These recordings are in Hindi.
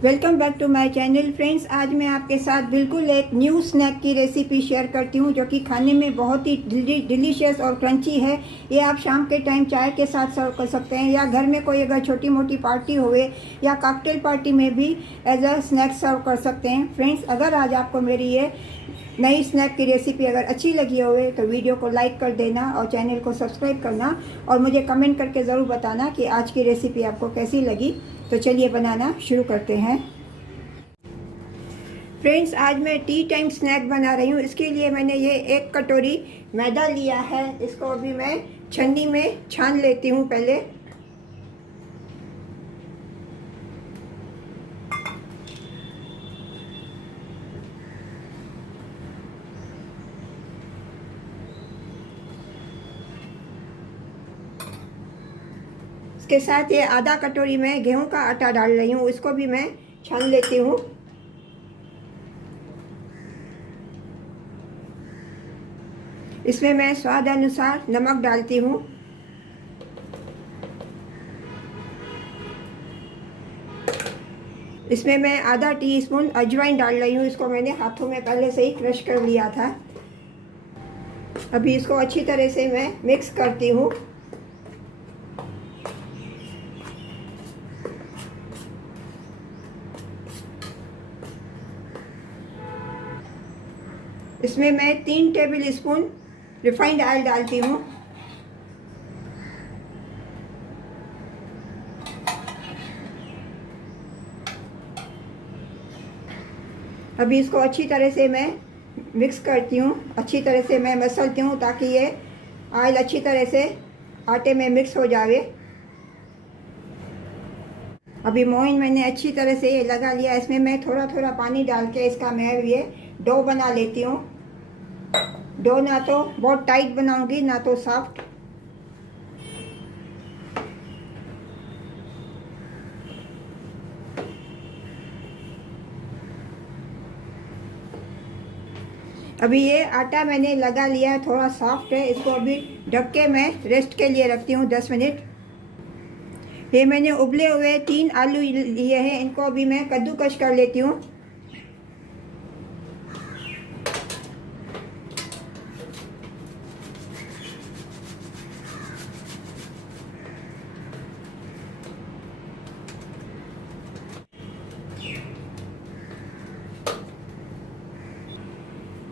Welcome back to my channel friends. आज मैं आपके साथ बिल्कुल एक न्यू स्नैक की रेसिपी शेयर करती हूँ जो कि खाने में बहुत ही डिलीशियस और क्रंची है। ये आप शाम के टाइम चाय के साथ सर्व कर सकते हैं या घर में कोई अगर छोटी मोटी पार्टी होवे या कॉकटेल पार्टी में भी एज अ स्नैक सर्व कर सकते हैं। फ्रेंड्स, अगर आज आपको मेरी ये नई स्नैक की रेसिपी अगर अच्छी लगी होवे तो वीडियो को लाइक कर देना और चैनल को सब्सक्राइब करना और मुझे कमेंट करके ज़रूर बताना कि आज की रेसिपी आपको कैसी लगी। तो चलिए बनाना शुरू करते हैं। फ्रेंड्स, आज मैं टी टाइम स्नैक बना रही हूँ। इसके लिए मैंने ये 1 कटोरी मैदा लिया है। इसको अभी मैं छन्नी में छान लेती हूँ पहले। इसके साथ ये आधा कटोरी में गेहूं का आटा डाल रही हूँ, इसको भी मैं छान लेती हूँ। इसमें मैं स्वाद अनुसार नमक डालती हूँ। इसमें मैं आधा टीस्पून अजवाइन डाल रही हूँ। इसको मैंने हाथों में पहले से ही क्रश कर लिया था। अभी इसको अच्छी तरह से मैं मिक्स करती हूँ। इसमें मैं 3 टेबल स्पून रिफाइंड ऑयल डालती हूँ। अभी इसको अच्छी तरह से मैं मिक्स करती हूँ, अच्छी तरह से मैं मसलती हूँ ताकि ये ऑयल अच्छी तरह से आटे में मिक्स हो जावे। अभी मोइन मैंने अच्छी तरह से ये लगा लिया। इसमें मैं थोड़ा थोड़ा पानी डाल के इसका मैं ये डो बना लेती हूँ। डो ना तो बहुत टाइट बनाऊंगी ना तो सॉफ्ट। अभी ये आटा मैंने लगा लिया है, थोड़ा सॉफ्ट है। इसको अभी ढक के मैं रेस्ट के लिए रखती हूँ 10 मिनट। ये मैंने उबले हुए 3 आलू लिए हैं, इनको अभी मैं कद्दूकस कर लेती हूँ।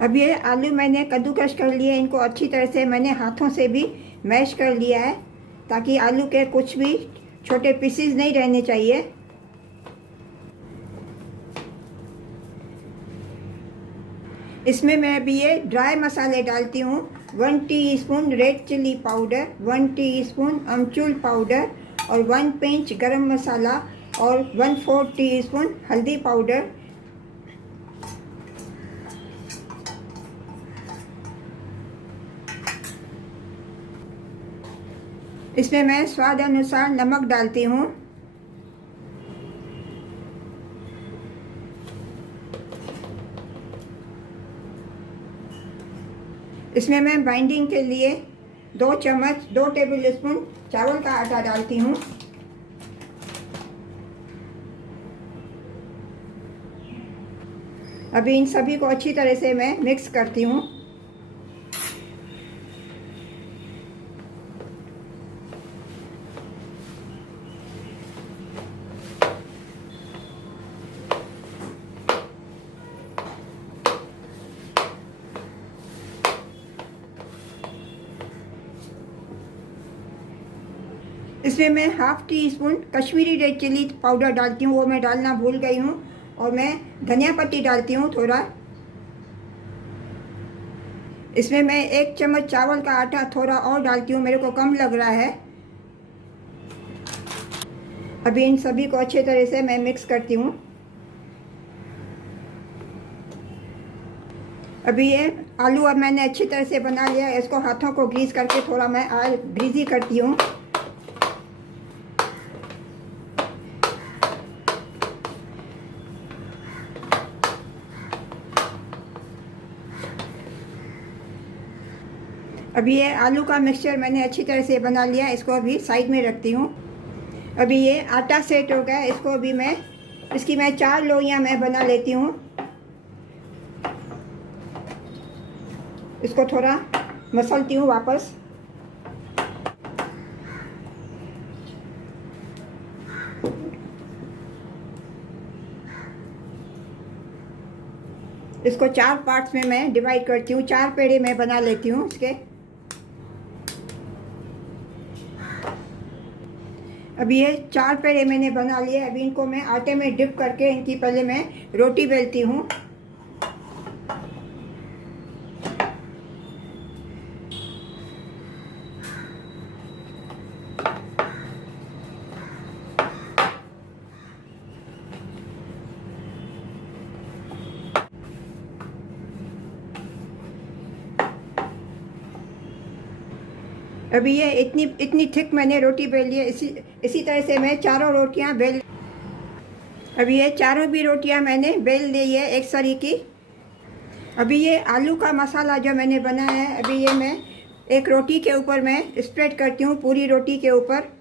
अब ये आलू मैंने कद्दूकस कर लिए, इनको अच्छी तरह से मैंने हाथों से भी मैश कर लिया है ताकि आलू के कुछ भी छोटे पीसेस नहीं रहने चाहिए। इसमें मैं अभी ये ड्राई मसाले डालती हूँ। 1 teaspoon red chilli powder, 1 teaspoon amchur powder और 1 पिंच गरम मसाला और 1/4 टीस्पून हल्दी पाउडर। इसमें मैं स्वाद अनुसार नमक डालती हूँ। इसमें मैं बाइंडिंग के लिए 2 टेबल स्पून चावल का आटा डालती हूँ। अभी इन सभी को अच्छी तरह से मैं मिक्स करती हूँ। इसमें मैं 1/2 teaspoon Kashmiri red chilli powder डालती हूँ, वो मैं डालना भूल गई हूँ। और मैं धनिया पत्ती डालती हूँ थोड़ा। इसमें मैं 1 चम्मच चावल का आटा थोड़ा और डालती हूँ, मेरे को कम लग रहा है। अभी इन सभी को अच्छे तरह से मैं मिक्स करती हूँ। अभी ये आलू अब मैंने अच्छी तरह से बना लिया है। इसको हाथों को ग्रीस करके थोड़ा मैं ऑयल ग्रीजी करती हूँ। अभी ये आलू का मिक्सचर मैंने अच्छी तरह से बना लिया, इसको अभी साइड में रखती हूँ। अभी ये आटा सेट हो गया, इसको अभी मैं इसकी मैं 4 लोइयां मैं बना लेती हूँ। इसको थोड़ा मसलती हूँ वापस। इसको 4 पार्ट्स में मैं डिवाइड करती हूँ, 4 पेड़े मैं बना लेती हूँ इसके। अभी ये 4 पेड़े मैंने बना लिए। अभी इनको मैं आटे में डिप करके इनकी पहले मैं रोटी बेलती हूँ। अभी ये इतनी थिक मैंने रोटी बेल ली है। इसी तरह से मैं चारों रोटियां बेल। अभी ये चारों भी रोटियां मैंने बेल ली है एक सरी की। अभी ये आलू का मसाला जो मैंने बनाया है, अभी ये मैं एक रोटी के ऊपर मैं स्प्रेड करती हूँ, पूरी रोटी के ऊपर।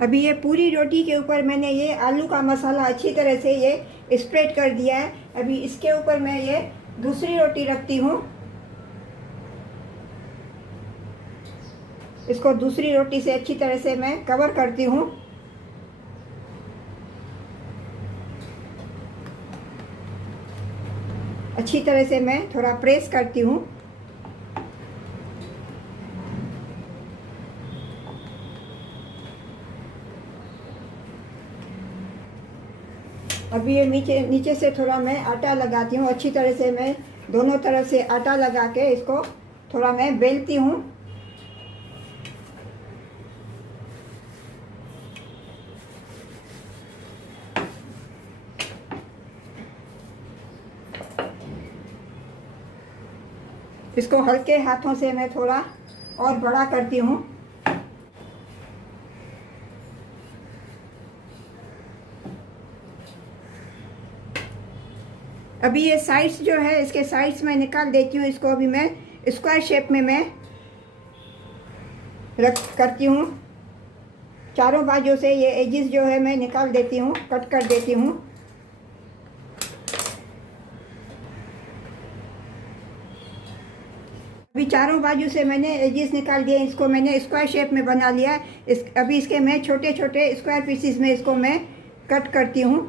अभी ये पूरी रोटी के ऊपर मैंने ये आलू का मसाला अच्छी तरह से ये स्प्रेड कर दिया है। अभी इसके ऊपर मैं ये दूसरी रोटी रखती हूँ। इसको दूसरी रोटी से अच्छी तरह से मैं कवर करती हूँ। अच्छी तरह से मैं थोड़ा प्रेस करती हूँ। अभी ये नीचे से थोड़ा मैं आटा लगाती हूँ। अच्छी तरह से मैं दोनों तरफ से आटा लगा के इसको थोड़ा मैं बेलती हूँ। इसको हल्के हाथों से मैं थोड़ा और बड़ा करती हूँ। अभी ये साइड्स जो है, इसके साइड्स मैं निकाल देती हूँ। इसको अभी मैं स्क्वायर शेप में मैं करती हूँ। चारों बाजू से ये एजेस जो है मैं निकाल देती हूँ, कट कर देती हूँ। अभी चारों बाजू से मैंने एजेस निकाल दिए। इसको मैंने स्क्वायर शेप में बना लिया है। अभी इसके मैं छोटे छोटे स्क्वायर पीसीस में इसको मैं कट करती हूँ।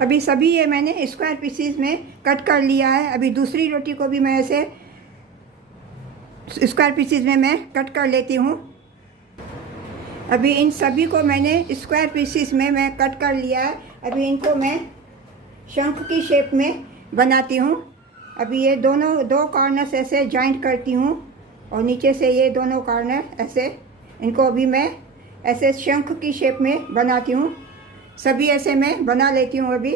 अभी सभी ये मैंने स्क्वायर पीसीस में कट कर लिया है। अभी दूसरी रोटी को भी मैं ऐसे स्क्वायर पीसीस में मैं कट कर लेती हूँ। अभी इन सभी को मैंने स्क्वायर पीसीस में मैं कट कर लिया है। अभी इनको मैं शंख की शेप में बनाती हूँ। अभी ये दो कॉर्नर्स ऐसे जॉइंट करती हूँ और नीचे से ये दोनों कॉर्नर ऐसे, इनको अभी मैं ऐसे शंख की शेप में बनाती हूँ। सभी ऐसे मैं बना लेती हूँ। अभी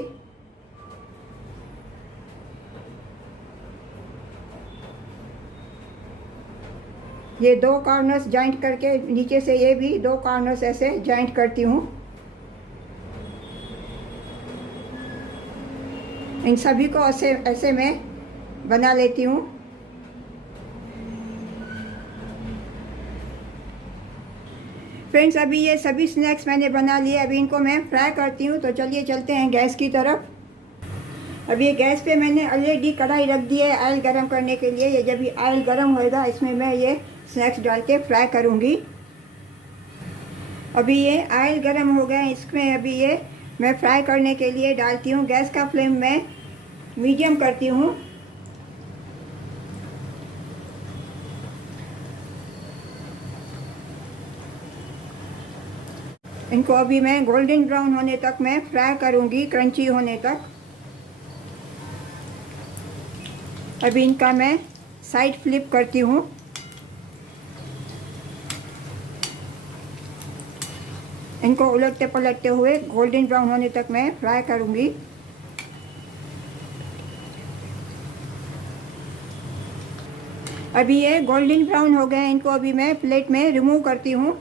ये 2 कॉर्नर्स जॉइंट करके नीचे से ये भी 2 कॉर्नर्स ऐसे जॉइंट करती हूँ। इन सभी को ऐसे मैं बना लेती हूँ। फ्रेंड्स, अभी ये सभी स्नैक्स मैंने बना लिए। अभी इनको मैं फ्राई करती हूँ। तो चलिए चलते हैं गैस की तरफ। अभी ये गैस पे मैंने ऑलरेडी कढ़ाई रख दी है ऑयल गरम करने के लिए। ये जब भी ऑयल गरम होएगा, इसमें मैं ये स्नैक्स डाल के फ्राई करूँगी। अभी ये ऑयल गरम हो गया, इसमें अभी ये मैं फ्राई करने के लिए डालती हूँ। गैस का फ्लेम मैं मीडियम करती हूँ। इनको अभी मैं गोल्डन ब्राउन होने तक मैं फ्राई करूंगी, क्रंची होने तक। अभी इनका मैं साइड फ्लिप करती हूँ। इनको उलटते पलटते हुए गोल्डन ब्राउन होने तक मैं फ्राई करूंगी। अभी ये गोल्डन ब्राउन हो गए, इनको अभी मैं प्लेट में रिमूव करती हूँ।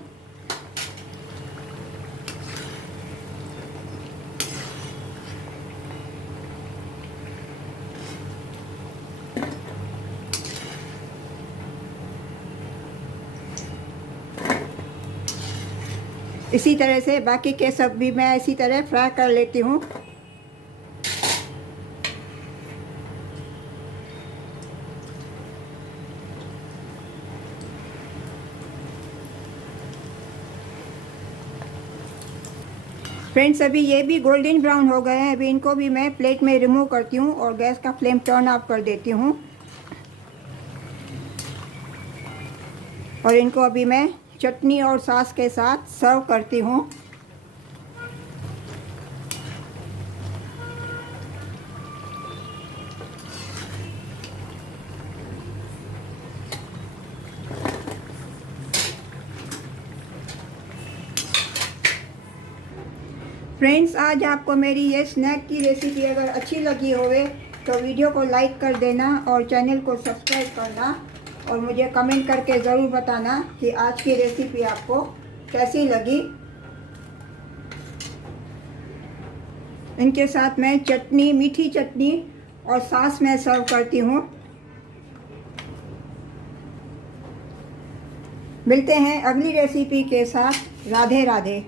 इसी तरह से बाकी के सब भी मैं इसी तरह फ्राई कर लेती हूँ। फ्रेंड्स, अभी ये भी गोल्डन ब्राउन हो गए हैं। अभी इनको भी मैं प्लेट में रिमूव करती हूँ और गैस का फ्लेम टर्न ऑफ कर देती हूँ। और इनको अभी मैं चटनी और सॉस के साथ सर्व करती हूँ। फ्रेंड्स, आज आपको मेरी ये स्नैक की रेसिपी अगर अच्छी लगी होवे तो वीडियो को लाइक कर देना और चैनल को सब्सक्राइब करना और मुझे कमेंट करके ज़रूर बताना कि आज की रेसिपी आपको कैसी लगी। इनके साथ मैं चटनी, मीठी चटनी और सॉस में सर्व करती हूँ। मिलते हैं अगली रेसिपी के साथ। राधे राधे।